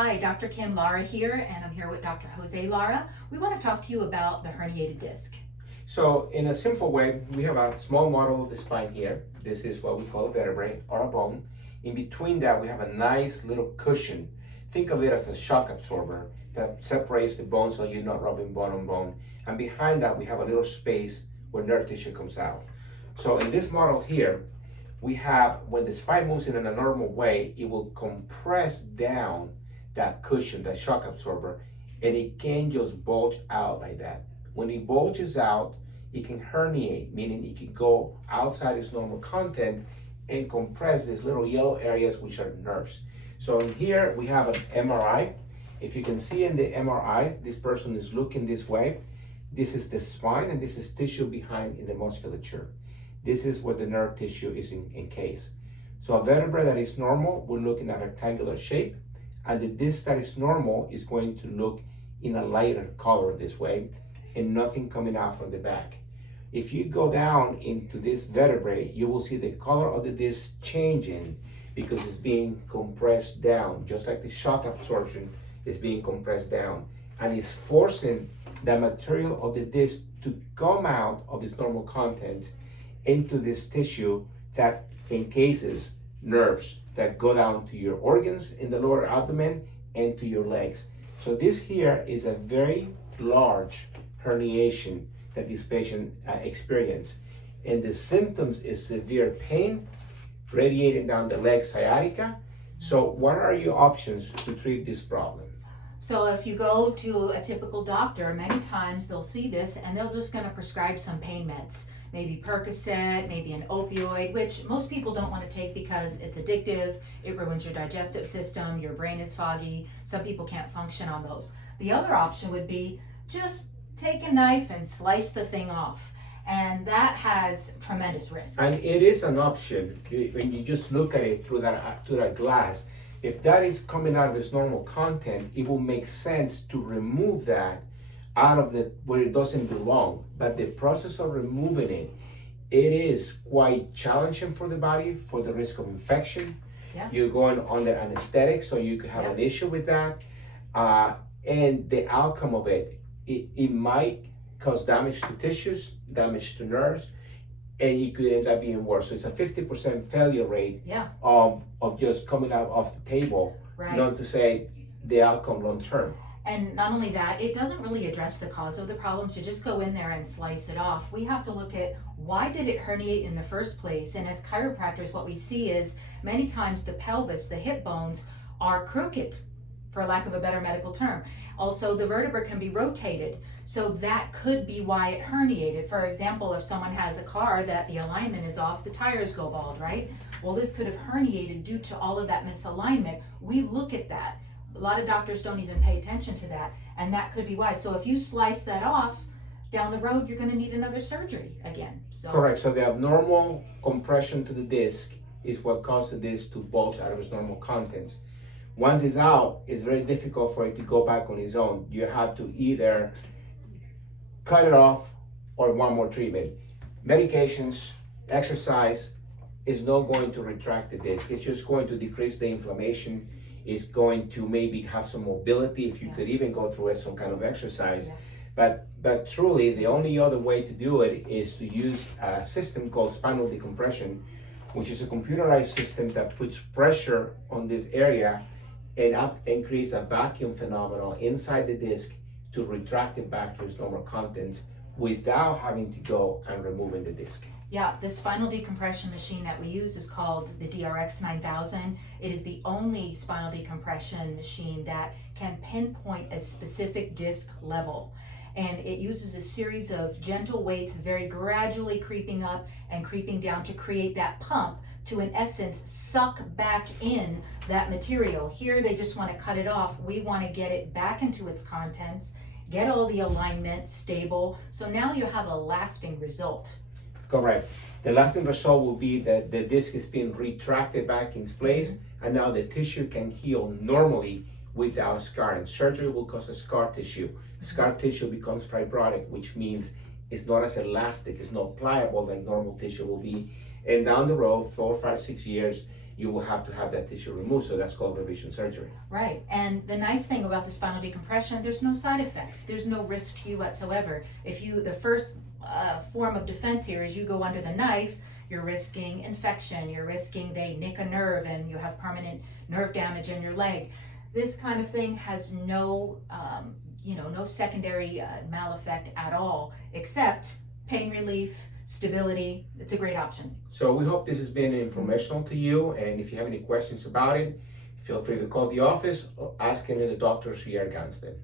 Hi, Dr. Kim Lara here, and I'm here with Dr. Jose Lara. We want to talk to you about the herniated disc. So in a simple way, we have a small model of the spine here. This is what we call a vertebrae or a bone. In between that, we have a nice little cushion. Think of it as a shock absorber that separates the bone so you're not rubbing bone on bone. And behind that, we have a little space where nerve tissue comes out. So in this model here, we have, when the spine moves in a normal way, it will compress down that cushion, that shock absorber, and it can just bulge out like that. When it bulges out, it can herniate, meaning it can go outside its normal content and compress these little yellow areas, which are nerves. So in here, we have an MRI. If you can see in the MRI, this person is looking this way. This is the spine, and this is tissue behind in the musculature. This is where the nerve tissue is encased. So a vertebra that is normal will look in a rectangular shape, and the disc that is normal is going to look in a lighter color this way, and nothing coming out from the back. If you go down into this vertebrae, you will see the color of the disc changing because it's being compressed down, just like the shock absorption is being compressed down, and it's forcing the material of the disc to come out of its normal content into this tissue that encases nerves that go down to your organs in the lower abdomen and to your legs. So this here is a very large herniation that this patient experienced. And the symptoms is severe pain radiating down the leg, sciatica. So what are your options to treat this problem? So if you go to a typical doctor, many times they'll see this and they're just going to prescribe some pain meds. Maybe Percocet, maybe an opioid, which most people don't want to take because it's addictive, it ruins your digestive system, your brain is foggy, some people can't function on those. The other option would be just take a knife and slice the thing off, and that has tremendous risk. And it is an option when you just look at it through that glass. If that is coming out of its normal content, it will make sense to remove that out of where it doesn't belong. But the process of removing it is quite challenging for the body, for the risk of infection. Yeah. You're going under anesthetic, so you could have an issue with that. And the outcome of it might cause damage to tissues, damage to nerves, and it could end up being worse. So it's a 50% failure rate of just coming out off the table, not to say the outcome long term. And not only that, it doesn't really address the cause of the problem to just go in there and slice it off. We have to look at why did it herniate in the first place? And as chiropractors, what we see is many times the pelvis, the hip bones are crooked, for lack of a better medical term. Also, the vertebra can be rotated. So that could be why it herniated. For example, if someone has a car that the alignment is off, the tires go bald, right? Well, this could have herniated due to all of that misalignment. We look at that. A lot of doctors don't even pay attention to that, and that could be why. So if you slice that off, down the road, you're going to need another surgery again. So correct. So the abnormal compression to the disc is what caused the disc to bulge out of its normal contents. Once it's out, it's very difficult for it to go back on its own. You have to either cut it off or one more treatment. Medications, exercise is not going to retract the disc. It's just going to decrease the inflammation. It's going to maybe have some mobility if you could even go through it, some kind of exercise. But truly, the only other way to do it is to use a system called spinal decompression, which is a computerized system that puts pressure on this area and creates a vacuum phenomenon inside the disc to retract it back to its normal contents without having to go and removing the disc. Yeah, the spinal decompression machine that we use is called the DRX 9000. It is the only spinal decompression machine that can pinpoint a specific disc level. And it uses a series of gentle weights, very gradually creeping up and creeping down to create that pump to, in essence, suck back in that material. Here, they just want to cut it off. We want to get it back into its contents, get all the alignment stable. So now you have a lasting result. Correct. The lasting result will be that the disc is being retracted back in place, and now the tissue can heal normally without scarring. Surgery will cause a scar tissue. Scar tissue becomes fibrotic, which means it's not as elastic, it's not pliable like normal tissue will be. And down the road, 4, 5, 6 years, you will have to have that tissue removed. So that's called revision surgery. Right, and the nice thing about the spinal decompression, there's no side effects. There's no risk to you whatsoever. The first form of defense here is you go under the knife, you're risking infection, you're risking they nick a nerve and you have permanent nerve damage in your leg. This kind of thing has no, no secondary mal effect at all, except pain relief, stability. It's a great option. So we hope this has been informational to you, and if you have any questions about it, feel free to call the office or ask any of the doctors here at Gansden.